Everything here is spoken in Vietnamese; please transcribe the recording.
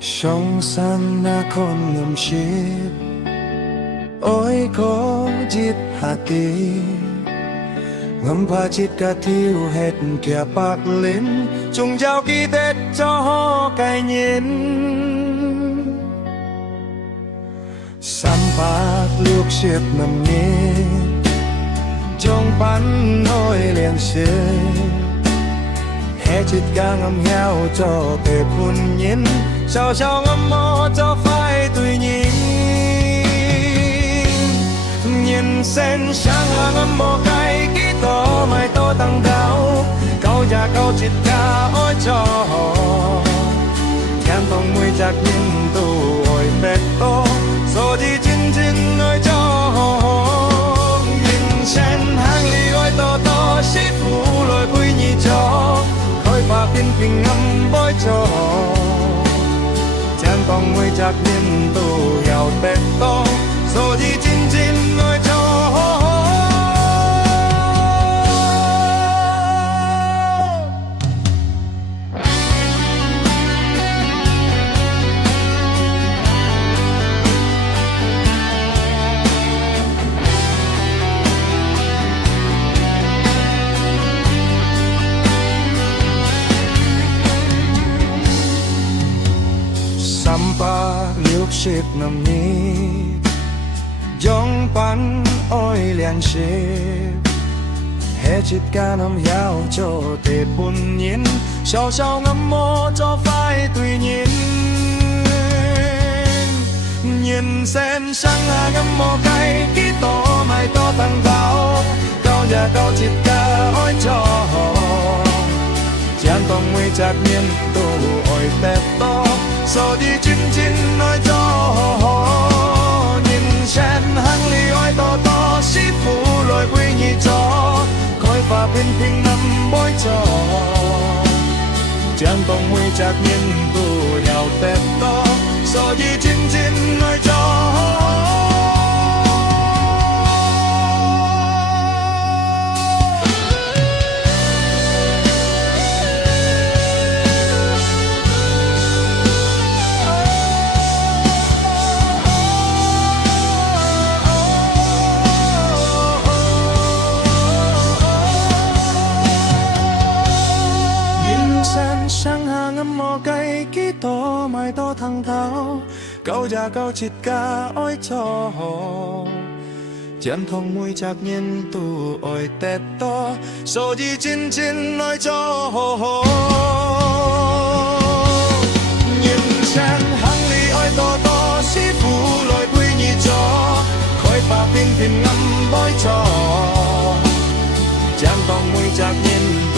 sông san na con ngầm ship ôi có dịp hạ tì ngầm pha chít cả thiêu hết kia bạc lên chung giao ký tết cho họ cài nhìn sampak liuk ship nằm nghe trong bắn hôi liền ship hết chít cả ngầm heo cho tề phun nhìn sao sao ngầm mò cho phai tùy nhìn nhìn sen sáng là ngầm mò cái ký to mai to tăng cao câu già câu chít cả ôi cho chán tông mùi chạc nhìn tù ôi tết to rồi đi chín chín ơi cho nhìn sen hang ly ôi to to sĩ phụ lôi quy nhị cho khói pha pin pin ngâm bói cho chán tông mùi chạc nhìn tù giàu tết to rồi đi chín chín ơi cho sampak liuk ship nằm ni dòng bắn ôi liền ship hết chít cả nằm heo cho tết buồn nhìn sao sao ngắm mô cho phai tùy nhìn nhìn sen sáng là ngắm mô cái ký to mai to tăng cao cao nhà cao chít cả ôi cho chán tông nguy chạc nhiên tù ôi tết to rồi đi chín chín nói cho nhìn sen hang ly ôi to to sĩ phụ lôi quy nhị cho khói pha pin pin năm bói cho chán tông nguy chạc nhiên tù giàu tết to rồi đi chín chín nói cho sáng hàng ngắm mò cây ký to mai to thăng tháo câu già câu chít cả ôi cho chán thông mùi chạc nhiên tù ôi tết to rồi đi chín chín nói cho nhìn sen hang ly ôi to to sĩ phụ lôi quy nhị cho khói pha pin pin ngâm bói cho chán thông mùi chạc nhiên